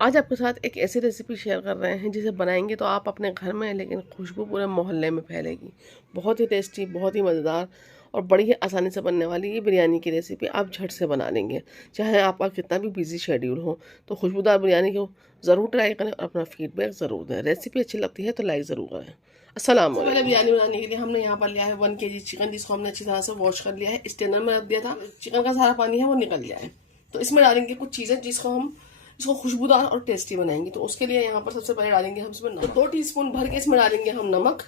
आज आपके साथ एक ऐसी रेसिपी शेयर कर रहे हैं जिसे बनाएंगे तो आप अपने घर में, लेकिन खुशबू पूरे मोहल्ले में फैलेगी। बहुत ही टेस्टी, बहुत ही मज़ेदार और बड़ी ही आसानी से बनने वाली ये बिरयानी की रेसिपी आप झट से बना लेंगे। चाहे आपका कितना भी बिजी शेड्यूल हो, तो खुशबूदार बिरयानी को ज़रूर ट्राई करें और अपना फीडबैक ज़रूर दें। रेसिपी अच्छी लगती है तो लाइक ज़रूर करें। अस्सलाम वालेकुम। पहले बिरयानी बनाने के लिए हमने यहाँ पर लिया है 1 kg चिकन, जिसको हमने अच्छी तरह से वॉश कर लिया है। स्टेनर में रख दिया था, चिकन का सारा पानी है वो निकल गया है। तो इसमें डालेंगे कुछ चीज़ें जिसको हम इसको खुशबूदार और टेस्टी बनाएंगे। तो उसके लिए यहाँ पर सबसे पहले डालेंगे हम इसमें नमक। 2 टीस्पून भर के इसमें डालेंगे हम नमक।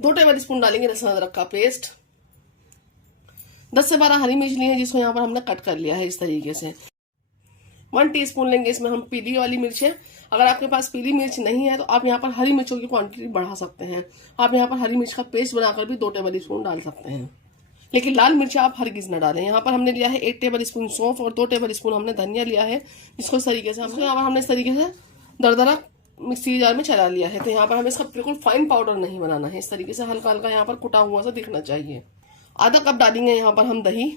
2 टेबल स्पून डालेंगे लहसुन अदरक का पेस्ट। 10 से 12 हरी मिर्च ली है, जिसको यहाँ पर हमने कट कर लिया है इस तरीके से। 1 टीस्पून लेंगे इसमें हम पीली वाली मिर्च है। अगर आपके पास पीली मिर्च नहीं है तो आप यहाँ पर हरी मिर्चों की क्वांटिटी बढ़ा सकते हैं। आप यहाँ पर हरी मिर्च का पेस्ट बनाकर भी 2 टेबल स्पून डाल सकते हैं, लेकिन लाल मिर्च आप हरगिज न डालें। यहाँ पर हमने लिया है 1 टेबल स्पून सौंफ और 2 टेबल स्पून हमने धनिया लिया है, जिसको इस तरीके से हमने इस तरीके से दरदरा मिक्सी जार में चला लिया है। तो यहाँ पर हमें इसका बिल्कुल फाइन पाउडर नहीं बनाना है, इस तरीके से हल्का हल्का यहाँ पर कुटा हुआ सा दिखना चाहिए। आधा कप डालेंगे यहाँ पर हम दही,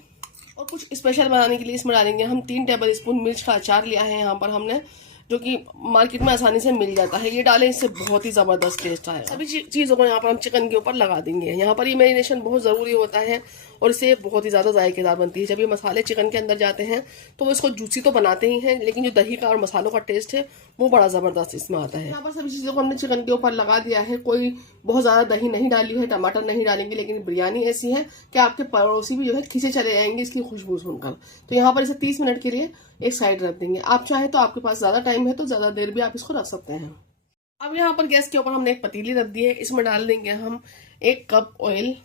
और कुछ स्पेशल बनाने के लिए इसमें डालेंगे हम 3 टेबल स्पून मिर्च का अचार लिया है यहाँ पर हमने, जो कि मार्केट में आसानी से मिल जाता है। ये डालें, इससे बहुत ही ज़बरदस्त टेस्ट आएगा। सभी चीज़ों को यहाँ पर हम चिकन के ऊपर लगा देंगे। यहाँ पर ये मैरिनेशन बहुत ज़रूरी होता है और इससे बहुत ही ज़्यादा जायकेदार बनती है। जब ये मसाले चिकन के अंदर जाते हैं तो वो इसको जूसी तो बनाते ही हैं, लेकिन जो दही का और मसालों का टेस्ट है वो बड़ा ज़बरदस्त इसमें आता है। यहाँ पर सभी चीज़ों को हमने चिकन के ऊपर लगा दिया है। कोई बहुत ज़्यादा दही नहीं डाली है, टमाटर नहीं डालेंगे, लेकिन बिरयानी ऐसी है कि आपके पड़ोसी भी जो है खींचे चले जाएंगे इसकी खुशबू सुनकर। तो यहाँ पर इसे 30 मिनट के लिए एक साइड रख देंगे। आप चाहे तो, आपके पास ज्यादा टाइम है तो ज्यादा देर भी आप इसको रख सकते हैं। अब यहाँ पर गैस के ऊपर हमने एक पतीली रख दी है। इसमें डाल देंगे हम 1 कप ऑयल।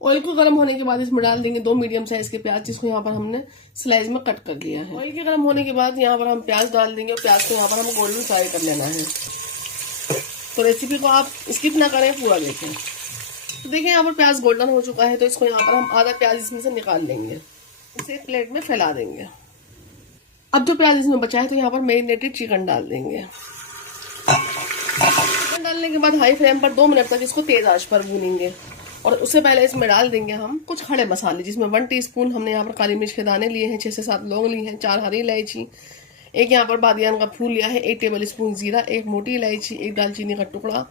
ऑयल को गर्म होने के बाद इसमें डाल देंगे 2 मीडियम साइज के प्याज, जिसको यहाँ पर हमने स्लाइस में कट कर लिया है। ऑयल के गर्म होने के बाद यहाँ पर हम प्याज डाल देंगे और प्याज को यहाँ पर हम गोल्डन फ्राई कर लेना है। तो रेसिपी को आप स्किप ना करें, पूरा देखें। तो देखिए यहाँ पर प्याज गोल्डन हो चुका है, तो इसको यहाँ पर हम आधा प्याज इसमें से निकाल लेंगे, इसे एक प्लेट में फैला देंगे। अब जो प्याज इसमें बचा है तो यहाँ पर मैरिनेटेड चिकन डाल देंगे। चिकन डालने के बाद हाई फ्लेम पर 2 मिनट तक इसको तेज आंच पर भूनेंगे। और उससे पहले इसमें डाल देंगे हम कुछ खड़े मसाले, जिसमें 1 टीस्पून हमने यहाँ पर काली मिर्च के दाने लिए हैं, 6 से 7 लौंग ली हैं, 4 हरी इलायची, 1 यहाँ पर बादियान का फूल लिया है, 1 टेबल स्पून जीरा, 1 मोटी इलायची, 1 दालचीनी का टुकड़ा,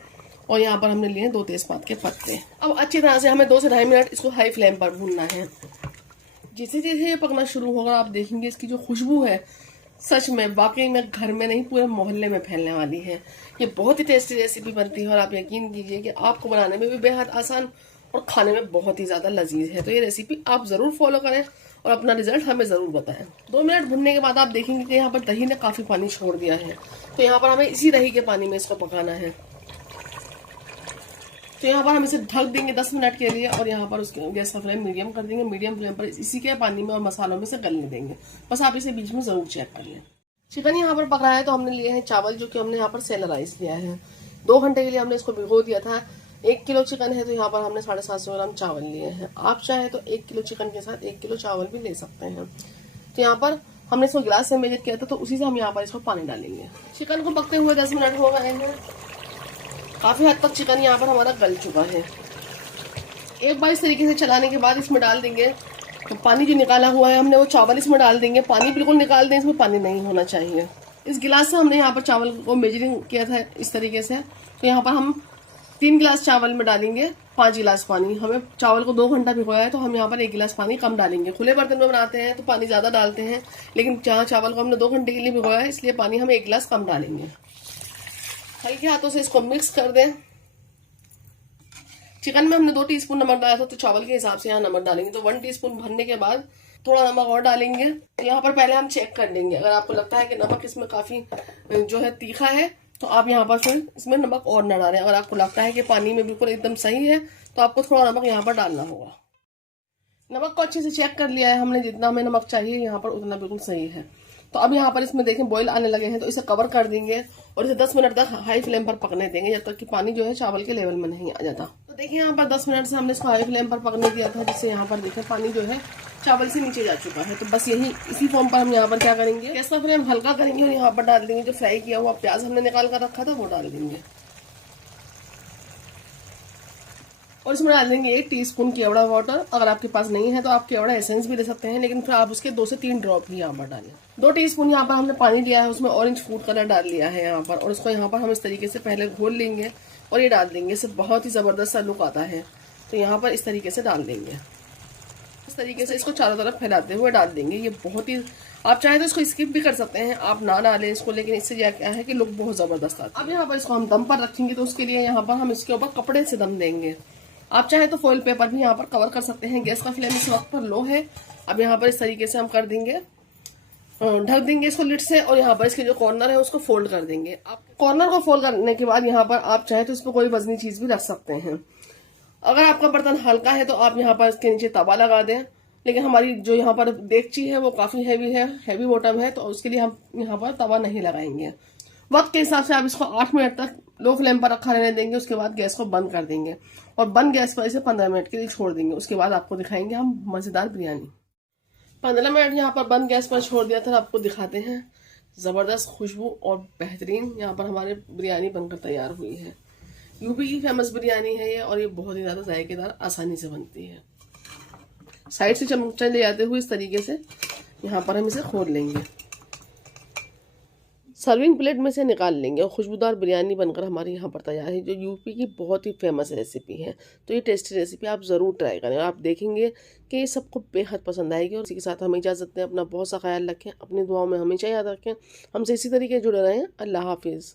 और यहाँ पर हमने लिए हैं 2 तेजपात के पत्ते। अब अच्छी तरह से हमें 2 से 2.5 मिनट इसको हाई फ्लेम पर भूनना है। जैसे जैसे ये पकना शुरू होगा आप देखेंगे इसकी जो खुशबू है सच में वाकई में घर में नहीं पूरे मोहल्ले में फैलने वाली है। ये बहुत ही टेस्टी रेसिपी बनती है और आप यकीन कीजिए कि आपको बनाने में भी बेहद आसान और खाने में बहुत ही ज़्यादा लजीज है। तो ये रेसिपी आप ज़रूर फॉलो करें और अपना रिजल्ट हमें ज़रूर बताएं। 2 मिनट भुनने के बाद आप देखेंगे कि यहाँ पर दही ने काफ़ी पानी छोड़ दिया है, तो यहाँ पर हमें इसी दही के पानी में इसको पकाना है। तो यहाँ पर हम इसे ढक देंगे 10 मिनट के लिए, और यहाँ पर उसके गैस का फ्लेम मीडियम कर देंगे। मीडियम फ्लेम पर इसी के पानी में और मसालों में से गलने देंगे। बस आप इसे बीच में जरूर चेक कर लें। चिकन यहाँ पर पक रहा है तो हमने लिए हैं चावल, जो कि हमने यहाँ पर सेला राइस लिया है। 2 घंटे के लिए हमने इसको भिगो दिया था। 1 किलो चिकन है तो यहाँ पर हमने 750 ग्राम चावल लिए हैं। आप चाहे तो 1 किलो चिकन के साथ 1 किलो चावल भी ले सकते हैं। तो यहाँ पर हमने इसको गिलास से मेजर किया था, तो उसी से हम यहाँ पर इसको पानी डालेंगे। चिकन को पकते हुए 10 मिनट हो गए हैं। काफी हद तक चिकन यहाँ पर हमारा गल चुका है। एक बार इस तरीके से चलाने के बाद इसमें डाल देंगे तो पानी जो निकाला हुआ है हमने, वो चावल इसमें डाल देंगे। पानी बिल्कुल निकाल दें, इसमें पानी नहीं होना चाहिए। इस गिलास से हमने यहाँ पर चावल को मेजरिंग किया था इस तरीके से। तो यहाँ पर हम 3 गिलास चावल में डालेंगे 5 गिलास पानी। हमें चावल को 2 घंटा भिगोया है तो हम यहाँ पर 1 गिलास पानी कम डालेंगे। खुले बर्तन में बनाते हैं तो पानी ज्यादा डालते हैं, लेकिन जहाँ चावल को हमने 2 घंटे के लिए भिगोया है इसलिए पानी हम 1 गिलास कम डालेंगे। हल्के हाथों से इसको मिक्स कर दें। चिकन में हमने 2 टीस्पून नमक डाला था, तो चावल के हिसाब से यहाँ नमक डालेंगे। तो 1 टीस्पून भरने के बाद थोड़ा नमक और डालेंगे। तो यहाँ पर पहले हम चेक कर लेंगे, अगर आपको लगता है कि नमक इसमें काफी जो है तीखा है तो आप यहाँ पर फिर इसमें नमक और ना डालें। अगर आपको लगता है कि पानी में बिल्कुल एकदम सही है तो आपको थोड़ा नमक यहाँ पर डालना होगा। नमक को अच्छे से चेक कर लिया है हमने, जितना हमें नमक चाहिए यहाँ पर उतना बिल्कुल सही है। तो अब यहाँ पर इसमें देखें बॉईल आने लगे हैं, तो इसे कवर कर देंगे और इसे 10 मिनट तक हाई फ्लेम पर पकने देंगे, जब तक कि पानी जो है चावल के लेवल में नहीं आ जाता। तो देखिए यहाँ पर 10 मिनट से हमने इसको हाई फ्लेम पर पकने दिया था, जिससे यहाँ पर देखें पानी जो है चावल से नीचे जा चुका है। तो बस यही इसी फॉर्म पर हम यहाँ पर क्या करेंगे, गैस का फ्लेम हल्का करेंगे और यहाँ पर डाल देंगे जो फ्राई किया हुआ प्याज हमने निकाल कर रखा था वो डाल देंगे। और इसमें डाल देंगे 1 टीस्पून केवड़ा वाटर। अगर आपके पास नहीं है तो आप केवड़ा एसेंस भी ले सकते हैं, लेकिन फिर आप उसके 2 से 3 ड्रॉप ही यहाँ पर डालें। 2 टीस्पून यहाँ पर हमने पानी लिया है, उसमें ऑरेंज फूड कलर डाल लिया है यहाँ पर, और इसको यहाँ पर हम इस तरीके से पहले घोल लेंगे और ये डाल देंगे। इससे बहुत ही ज़बरदस्त सा लुक आता है। तो यहाँ पर इस तरीके से डाल देंगे। इस तरीके से इसको चारों तरफ फैलाते हुए डाल देंगे। ये बहुत ही, आप चाहे तो इसको स्किप भी कर सकते हैं, आप ना डालें इसको, लेकिन इससे क्या है कि लुक बहुत ज़बरदस्त आता है। अब यहाँ पर इसको हम दम पर रखेंगे, तो उसके लिए यहाँ पर हम इसके ऊपर कपड़े से दम देंगे। आप चाहे तो फॉइल पेपर भी यहाँ पर कवर कर सकते हैं। गैस का फ्लेम इस वक्त पर लो है। अब यहाँ पर इस तरीके से हम कर देंगे, ढक देंगे इसको लिड से, और यहाँ पर इसके जो कॉर्नर है उसको फोल्ड कर देंगे। आप कॉर्नर को फोल्ड करने के बाद यहाँ पर आप चाहे तो इस पर कोई वजनी चीज भी रख सकते हैं। अगर आपका बर्तन हल्का है तो आप यहाँ पर इसके नीचे तवा लगा दें, लेकिन हमारी जो यहाँ पर देगची है वो काफी हैवी है, हैवी बॉटम है, तो उसके लिए हम यहाँ पर तवा नहीं लगाएंगे। वक्त के हिसाब से आप इसको 8 मिनट तक लो फ्लेम पर रखा रहने देंगे। उसके बाद गैस को बंद कर देंगे और बंद गैस पर इसे 15 मिनट के लिए छोड़ देंगे। उसके बाद आपको दिखाएंगे हम मजेदार बिरयानी। 15 मिनट यहाँ पर बंद गैस पर छोड़ दिया था, आपको दिखाते हैं। ज़बरदस्त खुशबू और बेहतरीन यहाँ पर हमारे बिरयानी बनकर तैयार हुई है। यूपी की फेमस बिरयानी है ये, और ये बहुत ही ज़्यादा जायकेदार आसानी से बनती है। साइड से चमचा ले जाते हुए इस तरीके से यहाँ पर हम इसे खोल लेंगे, सर्विंग प्लेट में से निकाल लेंगे, और खुशबूदार बिरयानी बनकर हमारे यहाँ पर तैयार है, जो यूपी की बहुत ही फेमस रेसिपी है। तो ये टेस्टी रेसिपी आप ज़रूर ट्राई करें, आप देखेंगे कि ये सबको बेहद पसंद आएगी। और इसी के साथ हमें इजाज़त दें। अपना बहुत सा ख्याल रखें, अपनी दुआओं में हमेशा याद रखें। हमसे इसी तरीके जुड़े रहें। अल्लाह हाफिज़।